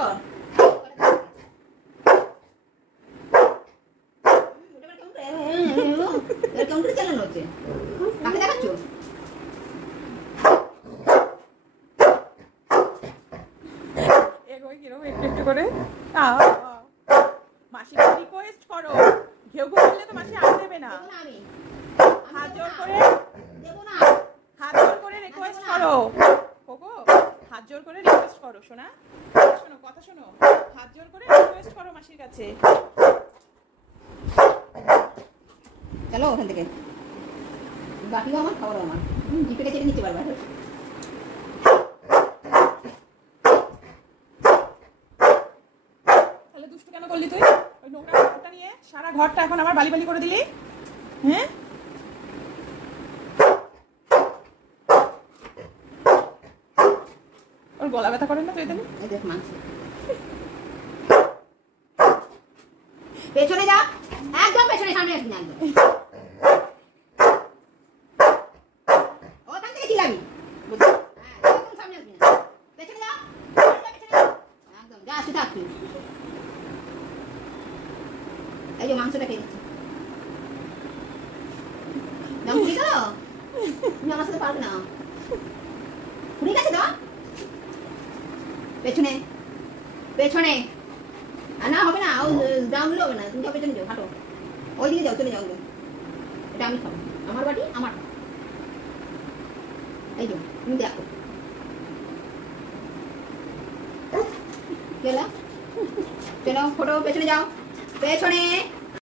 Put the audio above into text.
কর। কেমন করে চালানো হচ্ছে? কাকে দেখাচ্ছ? একটু করে মাসিকে রিকোয়েস্ট করো। ঘেউ ঘেউ করলে তো মাসি আর দেবে না। হাত জোর করে দেবো না, হাত জোর করে রিকোয়েস্ট করো। কোকো হাত জোর করে রিকোয়েস্ট করো সোনা। শোনো কথা শোনো, হাত জোর করে রিকোয়েস্ট করো মাসির কাছে। চলো ওখান থেকে। বাকিও আমার, খাবারও আমার। জিপেটা চেটে নিতে পারবে। তাহলে দুষ্টু কেন করলি তুই? ওই নোংরা ঘরটা নিয়ে সারা ঘরটা এখন আমার বালি বালি করে দিলি। হ্যাঁ ওর গলা ব্যথা করেন না তুই? তাহলে এই দেখ মাংস। পেছনে যা, একদম পেছনে, সামনে আসবি না একদম। ওখান থেকে চিল্লাবি। হ্যাঁ একদম সামনে আসবি না। পেছনে যা, একদম যা, আসি থাকবি। এই যে মাংসটা খেয়ে দিচ্ছি। দাম ঠিক আছে? তুমি আমার সাথে পারবে না। ঠিক আছে দাও। পেছনে পেছনে না হবে না, ওই দামগুলো হবে না। তুমি যাও পেছনে যাও, হাঁটো ওই দিকে যাও, চলে যাও। এটা আমি খাবো, আমার বাটি আমার। এই যে তুমি দেখো চলো ফটো, পেছনে যাও, পেছনে।